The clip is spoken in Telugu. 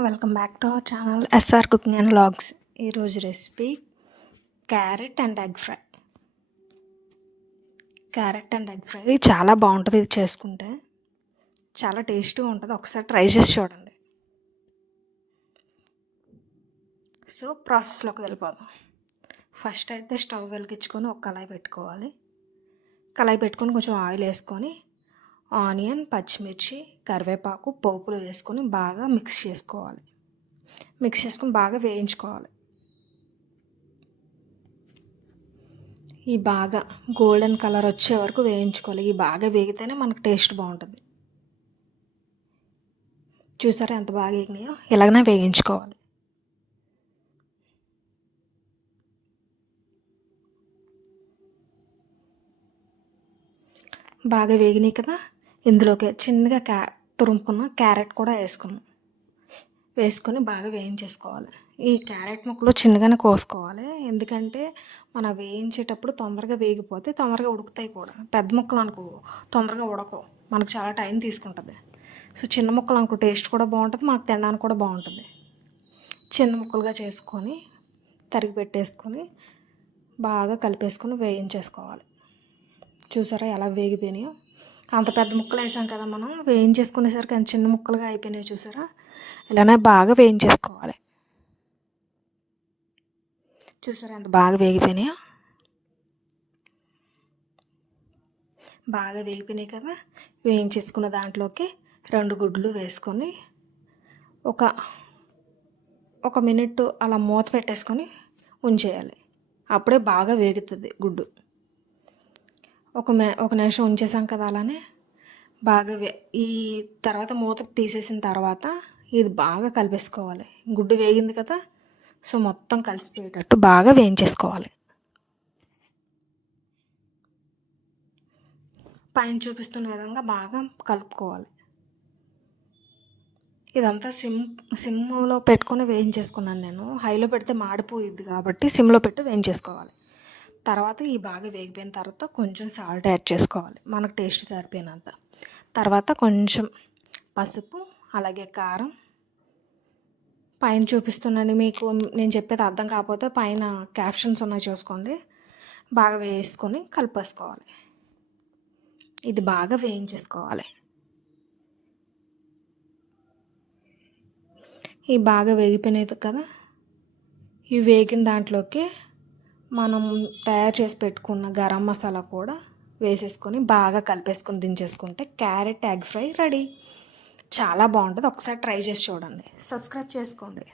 Welcome back to our channel SR cooking and vlogs. ఈరోజు recipe carrot and egg fry. Carrot and egg fry చాలా బాగుంటుంది. ఇది చేసుకుంటే చాలా టేస్టీగా ఉంటుంది. ఒకసారి ట్రై చేసి చూడండి. సో ప్రాసెస్లోకి వెళ్ళిపోదాం. ఫస్ట్ అయితే స్టవ్ వెలిగించుకొని ఒక కళాయి పెట్టుకోవాలి. కళాయి పెట్టుకొని కొంచెం ఆయిల్ వేసుకొని ఆనియన్, పచ్చిమిర్చి, కరివేపాకు, పోపులు వేసుకొని బాగా మిక్స్ చేసుకొని బాగా వేయించుకోవాలి. ఈ బాగా గోల్డెన్ కలర్ వచ్చే వరకు వేయించుకోవాలి. ఈ బాగా వేగితేనే మనకు టేస్ట్ బాగుంటుంది. చూసారా ఎంత బాగా వేగినాయో? ఇలాగనే వేయించుకోవాలి. బాగా వేగినాయి కదా, ఇందులోకి చిన్నగా తురుముకున్న క్యారెట్ కూడా వేసుకొని బాగా వేయించేసుకోవాలి. ఈ క్యారెట్ ముక్కలు చిన్నగానే కోసుకోవాలి, ఎందుకంటే మనం వేయించేటప్పుడు తొందరగా వేగిపోతే తొందరగా ఉడుకుతాయి కూడా. పెద్ద ముక్కలు అనుకో తొందరగా ఉడకవు, మనకు చాలా టైం తీసుకుంటుంది. సో చిన్న ముక్కలు అనుకో టేస్ట్ కూడా బాగుంటుంది, మనకు తినడానికి కూడా బాగుంటుంది. చిన్న ముక్కలుగా చేసుకొని తరిగి పెట్టేసుకొని బాగా కలిపేసుకొని వేయించేసుకోవాలి. చూసారా ఎలా వేగిపోయినాయో? అంత పెద్ద ముక్కలు వేసాం కదా మనం, వేయించేసుకునేసరికి అంత చిన్న ముక్కలుగా అయిపోయినాయి. చూసారా? ఇలానే బాగా వేయించేసుకోవాలి. చూసారా ఎంత బాగా వేగిపోయినాయో? బాగా వేగిపోయినాయి కదా, వేయించేసుకున్న దాంట్లోకి 2 గుడ్లు వేసుకొని ఒక మినిట్ అలా మూత పెట్టేసుకొని ఉంచేయాలి. అప్పుడే బాగా వేగుతుంది గుడ్డు. ఒక నిమిషం ఉంచేసాం కదా, అలానే బాగా ఈ తర్వాత మూత తీసేసిన తర్వాత ఇది బాగా కలిపేసుకోవాలి. గుడ్డు వేగింది కదా, సో మొత్తం కలిసిపోయేటట్టు బాగా వేయించేసుకోవాలి. పైన చూపిస్తున్న విధంగా బాగా కలుపుకోవాలి. ఇదంతా సిమ్లో పెట్టుకొని వేయించేసుకున్నాను నేను. హైలో పెడితే మాడిపోయిద్ది కాబట్టి సిమ్లో పెట్టి వేయించేసుకోవాలి. తర్వాత ఈ బాగా వేగిపోయిన తర్వాత కొంచెం సాల్ట్ యాడ్ చేసుకోవాలి, మనకు టేస్ట్ సరిపోయినంత. తర్వాత కొంచెం పసుపు, అలాగే కారం. పైన చూపిస్తున్నాను, మీకు నేను చెప్పేది అర్థం కాకపోతే పైన క్యాప్షన్స్ ఉన్నాయి చూసుకోండి. బాగా వేసుకొని కలిపేసుకోవాలి. ఇది బాగా వేయించేసుకోవాలి. ఈ బాగా వేగిపోయినది కదా, ఈ వేగిన దాంట్లోకి మనం తయారు చేసి పెట్టుకున్న గరం మసాలా కూడా వేసేసుకొని బాగా కలిపేసుకొని దించేసుకుంటే క్యారెట్ ఎగ్ ఫ్రై రెడీ. చాలా బాగుంటుంది. ఒకసారి ట్రై చేసి చూడండి. సబ్స్క్రైబ్ చేసుకోండి.